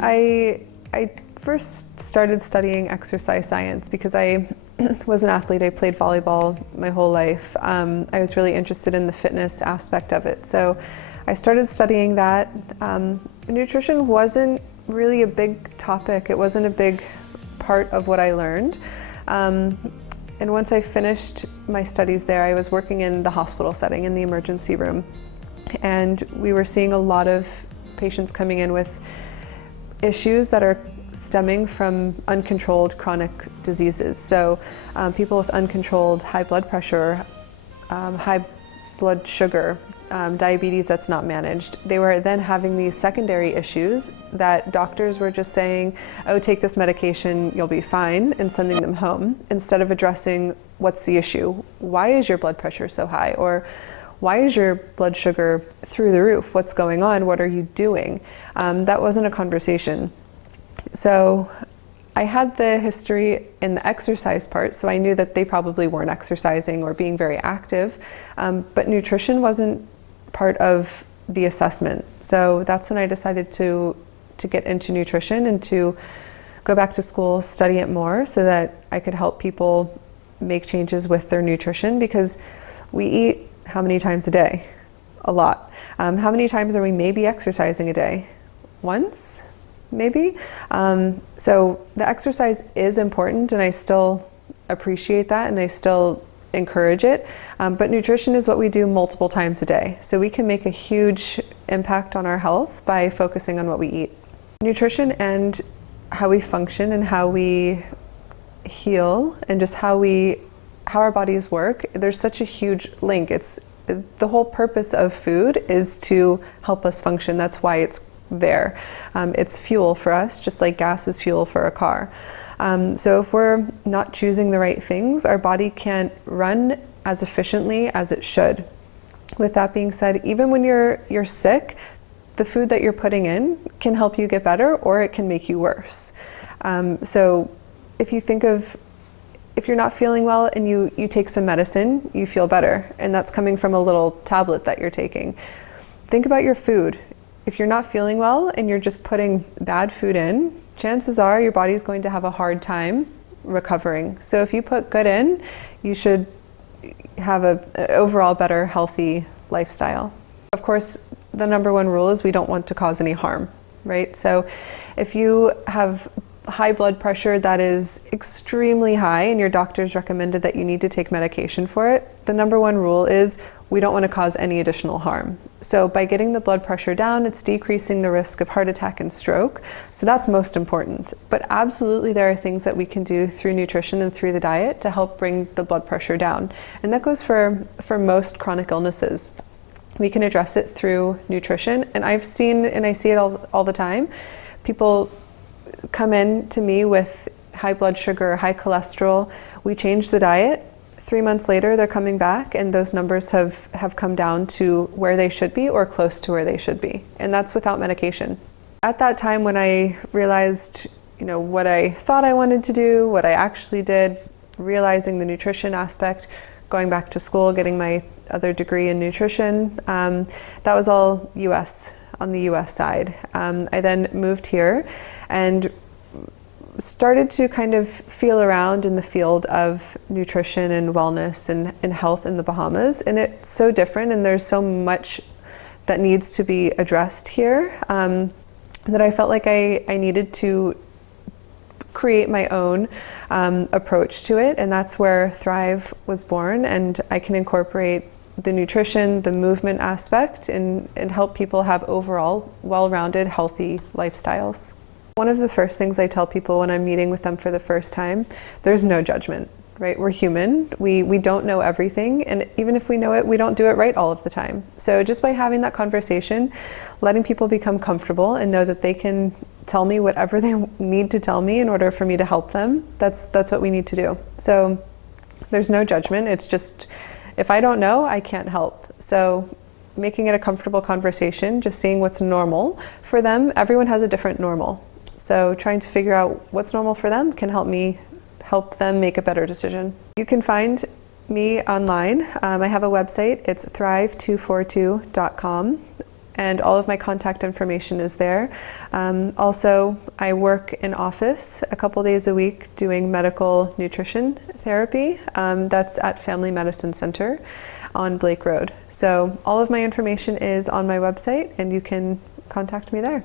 I first started studying exercise science because I was an athlete. I played volleyball my whole life. I was really interested in the fitness aspect of it. So I started studying that. Nutrition wasn't really a big topic. It wasn't a big part of what I learned. And once I finished my studies there, I was working in the hospital setting, in the emergency room. And we were seeing a lot of patients coming in with issues that are stemming from uncontrolled chronic diseases. So people with uncontrolled high blood pressure, high blood sugar, diabetes that's not managed. They were then having these secondary issues that doctors were just saying, oh, take this medication, you'll be fine, and sending them home, instead of addressing what's the issue. Why is your blood pressure so high? Or why is your blood sugar through the roof? What's going on? What are you doing? That wasn't a conversation. So I had the history in the exercise part, so I knew that they probably weren't exercising or being very active, but nutrition wasn't part of the assessment. So that's when I decided to get into nutrition and to go back to school, study it more so that I could help people make changes with their nutrition, because we eat how many times a day? A lot. How many times are we maybe exercising a day? Once? Maybe. So the exercise is important, and I still appreciate that, and I still encourage it. But nutrition is what we do multiple times a day. So we can make a huge impact on our health by focusing on what we eat. Nutrition and how we function and how we heal and just how our bodies work, there's such a huge link. The whole purpose of food is to help us function. That's why it's there. It's fuel for us, just like gas is fuel for a car. So if we're not choosing the right things, our body can't run as efficiently as it should. With that being said, even when you're sick, the food that you're putting in can help you get better, or it can make you worse. So if you think of, if you're not feeling well and you take some medicine, you feel better, and that's coming from a little tablet that you're taking. Think about your food. If you're not feeling well and you're just putting bad food in, chances are your body's going to have a hard time recovering. So if you put good in, you should have an overall better, healthy lifestyle. Of course, the number one rule is we don't want to cause any harm, right? So if you have high blood pressure that is extremely high and your doctor's recommended that you need to take medication for it, the number one rule is we don't want to cause any additional harm. So by getting the blood pressure down, it's decreasing the risk of heart attack and stroke. So that's most important. But absolutely there are things that we can do through nutrition and through the diet to help bring the blood pressure down. And that goes for most chronic illnesses. We can address it through nutrition. And I've seen, and I see it all the time, people come in to me with high blood sugar, high cholesterol. We change the diet. 3 months later, they're coming back, and those numbers have come down to where they should be or close to where they should be. And that's without medication. At that time, when I realized, what I thought I wanted to do, what I actually did, realizing the nutrition aspect, going back to school, getting my other degree in nutrition, that was all US, on the US side. I then moved here and started to kind of feel around in the field of nutrition and wellness and health in the Bahamas. And it's so different, and there's so much that needs to be addressed here, that I felt like I needed to create my own approach to it. And that's where Thrive was born, and I can incorporate the nutrition, the movement aspect, and help people have overall well-rounded, healthy lifestyles. One of the first things I tell people when I'm meeting with them for the first time, there's no judgment, right? We're human. We don't know everything, and even if we know it, we don't do it right all of the time. So just by having that conversation, letting people become comfortable and know that they can tell me whatever they need to tell me in order for me to help them, that's what we need to do. So there's no judgment. It's just, if I don't know, I can't help. So making it a comfortable conversation, just seeing what's normal for them. Everyone has a different normal. So trying to figure out what's normal for them can help them make a better decision. You can find me online. I have a website. It's thrive242.com. and all of my contact information is there. Also, I work in office a couple days a week doing medical nutrition therapy. That's at Family Medicine Center on Blake Road. So all of my information is on my website, and you can contact me there.